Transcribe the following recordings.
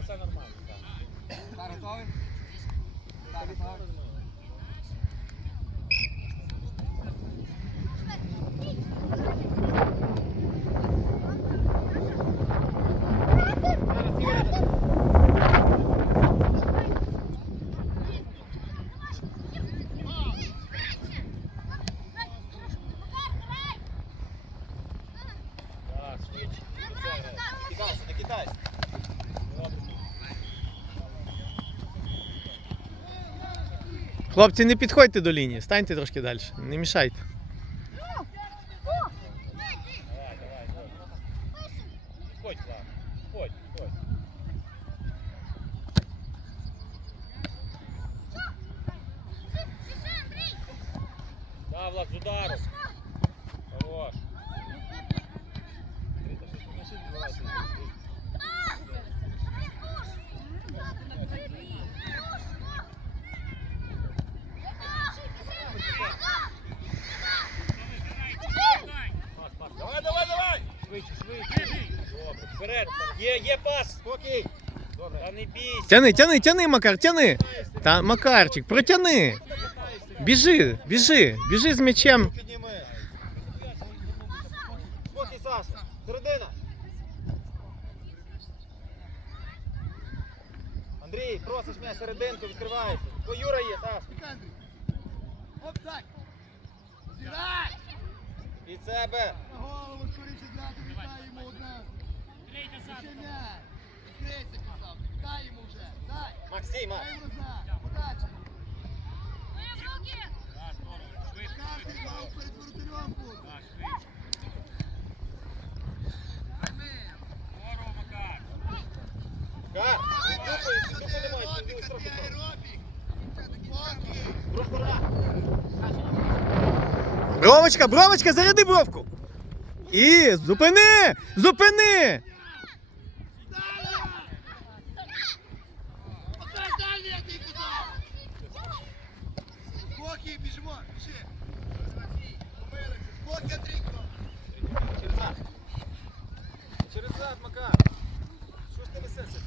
Але все нормально, так. Так, готовий? Так, готовий. Так, швидше. Це грає. Кидайся, не кидайся. Хлопці, не підходьте до лінії, станьте трошки далі, не мішайте. Давай, давай, давай. Підходь, Влад. Підходь, підходь. Да, Влад, з удару. Хорош. Рита, щось ти машин відбувається? Пас, пас. Давай, давай, давай! Швидше, швидше. Добре. Вперед. Є, пас. Спокій. Добре. Та не бійся. Тяни, тяни, тяни, Макар, тяни. Та Макарчик, протяни. Біжи, біжи, біжи з м'ячем. Підніми. Спокій, Саша. Середина. Андрій, просиш мене серединку, відкриваєшся. Бо Юра є, Саш. Оп, так. Зіграй! Від себе. На голову скоріше віддай йому одне. Ще м'яч. Відкрийся, казав. Дай йому вже. Дай. Максим, Макс. Дай йому назад. Подача. Карти знову перед воротарем буде. Бровочка, бровочка, заряди бровку. І зупини! Зупини! Спокій, біжимо. Біжи. Спокій, Андрійко. Через зад. Через зад, Макар. Що ж ти несешся?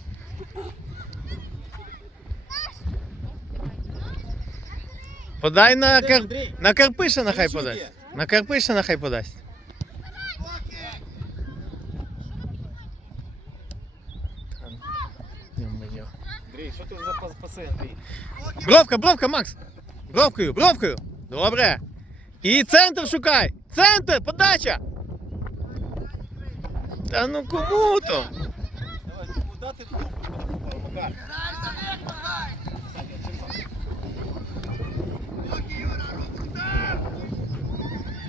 Подай на, кар... Андрій. на Карпиша нехай Ключик подасть. є. На Карпиша нехай подасть. Спокій. Ё-моё. Андрій, що ти за пас- паси, Андрій? Спокій. Бровка, бровка, Макс. Бровкою, бровкою. Добре. І центр шукай. Центр, подача. Та ну кому то?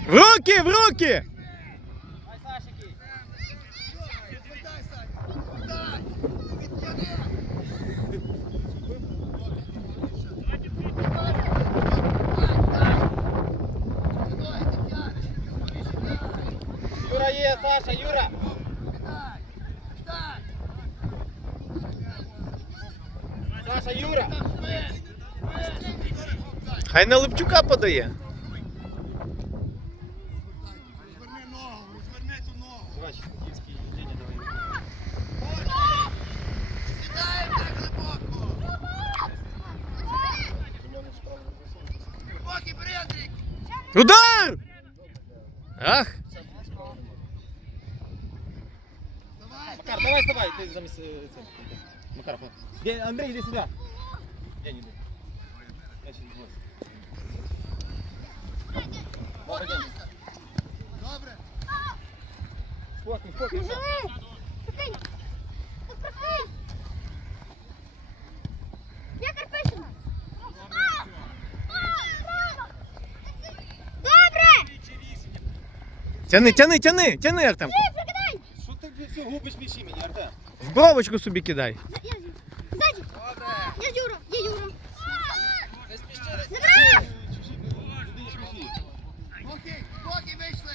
В руки, в руки. Ай, Сашики. Подай, Саня. Подай. Відтяни. Юра є, Саша, Юра. Саша, Юра. Хай на Липчука подає. Розверни ногу, розверни ту ногу. Давай. Сідаємо так глибоко. Удар! Ах! Давай, Макар, ти замість е, це. Макар, ходь. Де, Андрій, іди сюди. День, іди. Я не Добре. Спокій, спокій. Я Карпишина. Добре! Тяни, тяни, тяни, тяни, Артем. Прикидай! Що ти все губиш м'ячі мені, Артем? В бровочку собі кидай. Ззаді! Я Юра! Я Юра! Поки Забрав! Спокій, вийшли.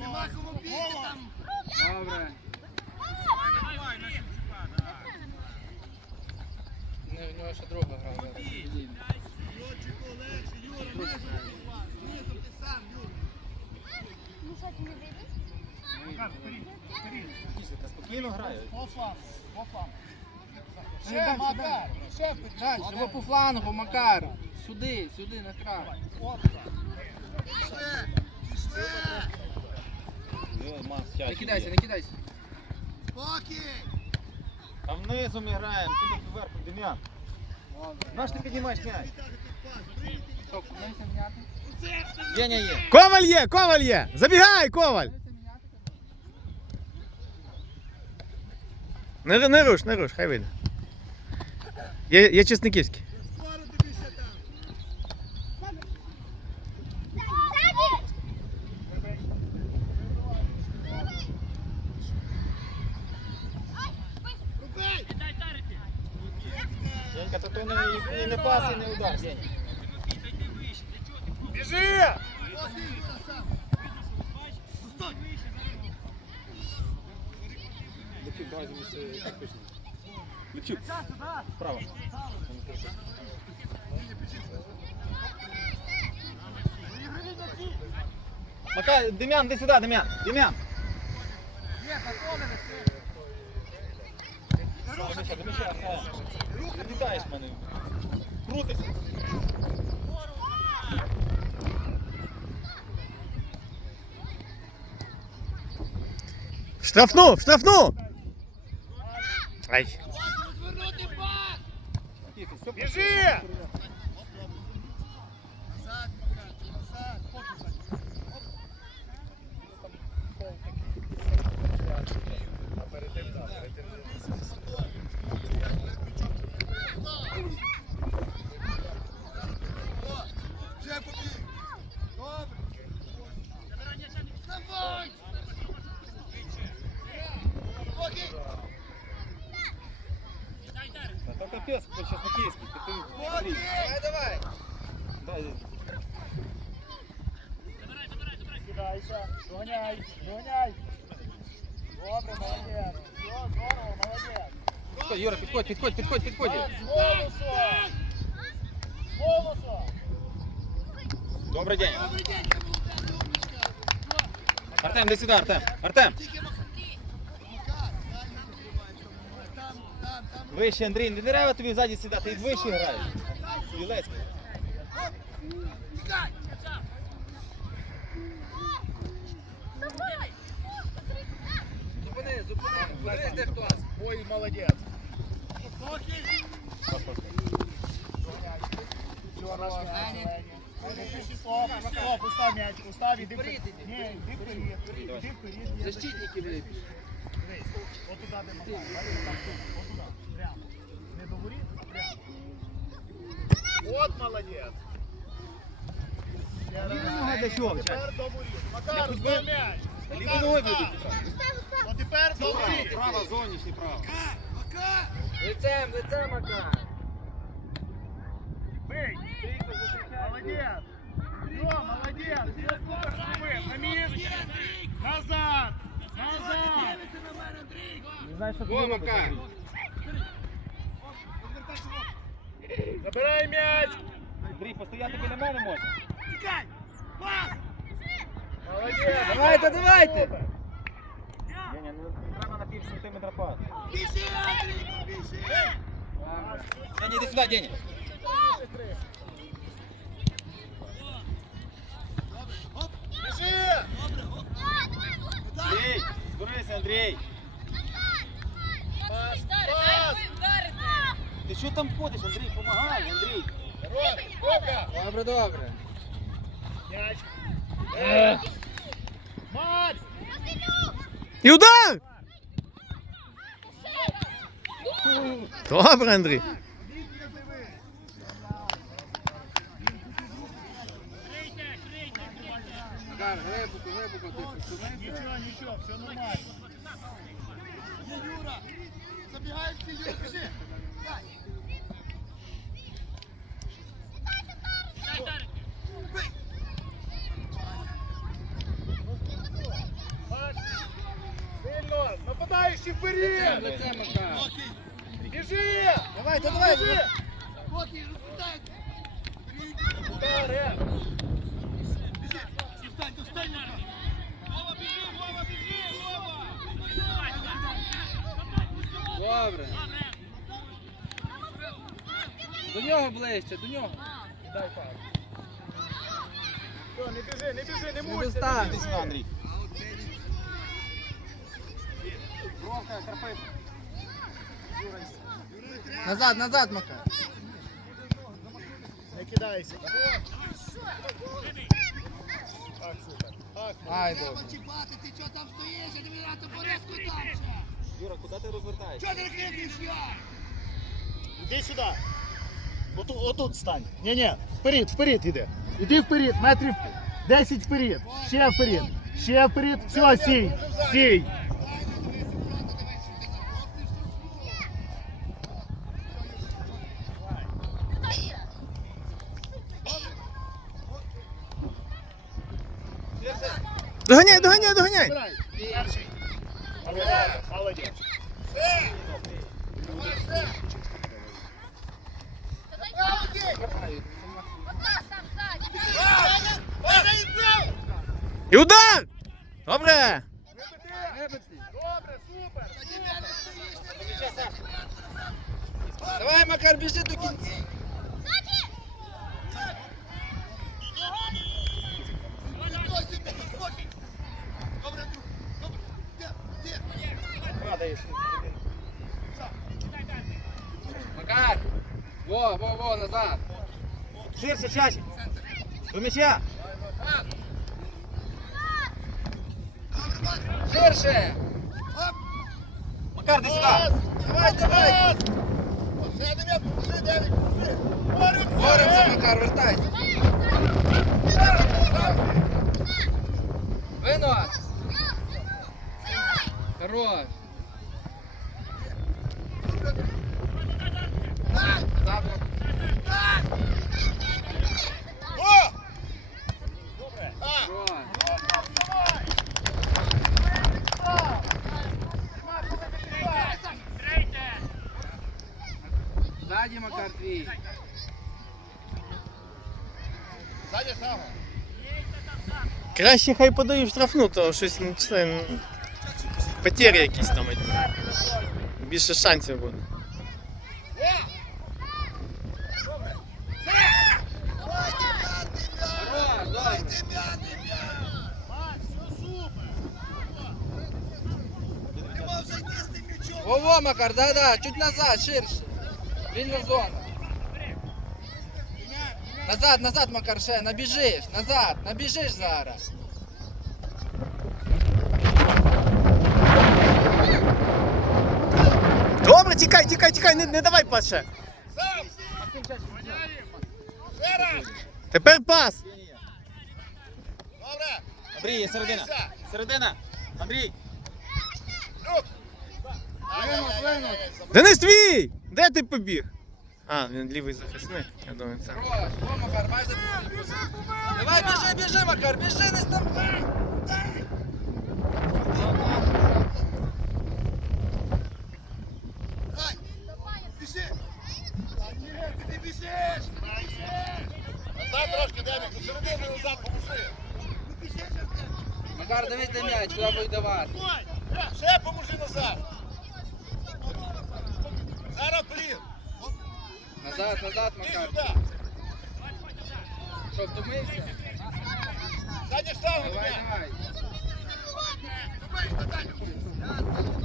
Нема кому бігти там. Добре. У нього ще друга гра. Йончику, легше, Юра, низом ти сам, низом ти сам, Юра. Ну що, ти не вийдеш? Кішка спокійно грає. По флангу, по флангу. Ще, Макар, ще Дальше, по флангу, Макар. Сюди, сюди, на край. Не кидайся, не кидайся. А внизу ми граємо, туди вверх, Дем'ян. Наш ти піднімаєш м'яч? Що, є. Коваль є, коваль є! Забігай, коваль! Не, не руш, не руш, хай вийде. Є, є чесниківський. Денька, то то не, не пас, і не удар. День. Лепчук, давай замість Карпишина. Лепчук, справа. Мака, Дем'ян, іди сюди, Дем'ян, Дем'ян. До м'яча, до м'яча, а. Не літаєш в мене. Крутися. В штрафну, в штрафну! Ай. Біжи! Назад, Макар, назад. Поки ззаді. О, Вже побіг. Добре. Давай! Спокій! Та то капець, по чесноківськи. Ти ти Спокій! Давай, давай. дай. Кидайся, доганяй, доганяй. Добре, молодець. Все, здорово, молодець. Підходь, Юра, підходь, підходь, підходь, підходь. З голосу. З голосу. Добрий день. Артем, іди сюди, Артем. Артем. Вище, Андрій, не треба тобі ззаді сідати, і вище грає. Білецький. Тікай! Ой, молодець. Спокій! Все, наш м'яч. Найбільший стоп, стоп, устав м'яч, устав, іди вперед. Ні, іди вперед, іди вперед. Є Защитники вийдуть. Дивись, от туди, де Макар, бачиш, там тут, от туди, прямо. Не до воріт, а прямо. От молодець. Ще Лівою раз. ногою для чого, Чак? Тепер до воріт. Макар, Я устав м'яч. Лівою Макар, ногою устав. будуть. От тепер до воріт. Право, зовнішній право. Макар! Лицем, лицем, Макар. Бий. Молодець. Все, молодець. Все, супер, супер. На місці. Назад. Назад. Не знаю, що О, тобі робити, Макар. Андрій. Забирай м'яч. Андрій, постояти біля мене можна. Тікай! Пас! Молодець. Давайте, давайте. Деня, ну не треба на пів сантиметра пас. Біжи, Андрій, біжи! Деня, іди сюди, Деня. Оп! Біжи. Добре, оп! Андрій, зберися, Андрій. Пас. Пас. Ти що там ходиш, Андрій? Помагай, Андрій. Рот. Ока. Добре, добре. М'яч. Е. І удар! Добре, Андрій. Глибоко, глибоко. Нічого, нічого, все нормально. Юра! Забігай всі, лицем, лицем одна. Біжи! Давай, та давай! Біжи! Встань, то біжи, Вова! Добре. До нього ближче, до нього. Дай пар. Не біжи, не біжи, не муйся. Не достаньтесь, Назад, назад, Макар. Не кидайся. Так, супер. Так, Ай, добре. чіпати, ти чого там стоїш? Я тобі на порядку там ще. Юра, куди ти розвертаєшся? Чого ти не я? Іди сюди. Отут, отут стань. Ні-ні, вперед, вперед іди. Іди вперед, метрів 10 вперед. Ще вперед. Ще вперед. Все, сій. Сій. Молодець. І удар! Добре! Добре, супер. Давай, Макар, біжи до кінця. Добре, Де? Падаєш. Макар. Во, во, во, назад. Ширше, чаще. До м'яча. Ширше. Макар, іди сюди. Давай, давай. Боремося, Макар, вертайся. Винос. Хорош. Краще хай подають штрафну, то щось не знаю, ну, потері якісь там. одні. Більше шансів буде. Хорош, добре. Макс, все супер. Треба вже йти з тим м'ячом. Во-во, Макар, да-да, чуть назад, ширше. Вільна зона. Назад, назад, Макар, ще, набіжиш, назад, набіжиш зараз. Добре, тікай, тікай, тікай, не, не давай пас ще. Сам! Ще раз! Тепер пас. Добре! Андрій, середина. Середина. Андрій. Люк! Денис твій! Де ти побіг? А, він лівий захисник. Я думаю, це. Макар. Давай, біжи, біжи, Макар, біжи, не став. Дай! Біжи! Та ні, ти не біжиш! Назад трошки, Демік, до середини назад, поможи! Ну біжи же в тебе! Макар, дивись де м'яч, куди будеш давати. Ой, Ще поможи назад! Зараз блін! Назад, назад, Іди Макар. сюди! Що, втомився? Задні штангу, Давай, давай.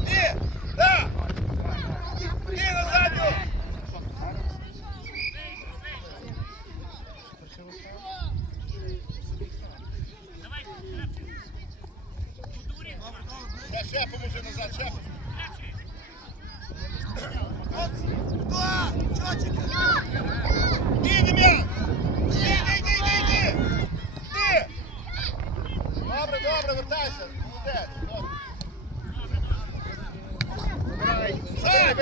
Ні! Да! Ні, на задню! Ще, ще поможи назад, ще. Хто? Чочика! Ні, не м'я! Ні, ні, ні, ні, ні! Ні! Добре, добре, вертайся. Молодець. Добре. Все, Удар! От і все. От. Це робота тобі тобі.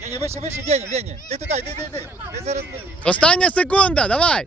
Деня, вище, вище, Деня, Деня. Ти туди, йди, йди, йди. Я зараз буду. Остання секунда, давай!